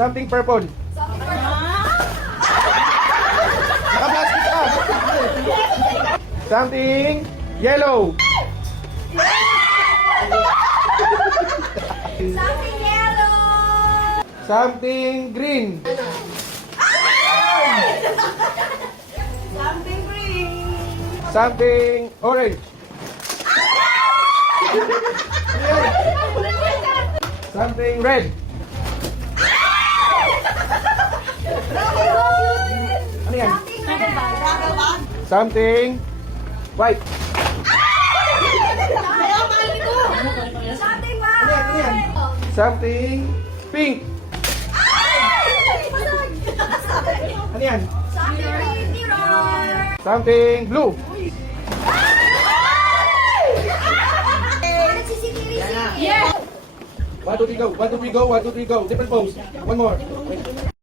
Something purple. Naka-plastic ka. Something yellow. Something yellow. Something green. Something green. Something orange. Something red. Ano yan? Something red. Something white. Something Ano yan? Something pink. Ano yan? Something mirror. Something blue. Yeah. 1, 2, 3, go. 1, 2, 3, go. 1, 2, 3, go. Different pose. One more.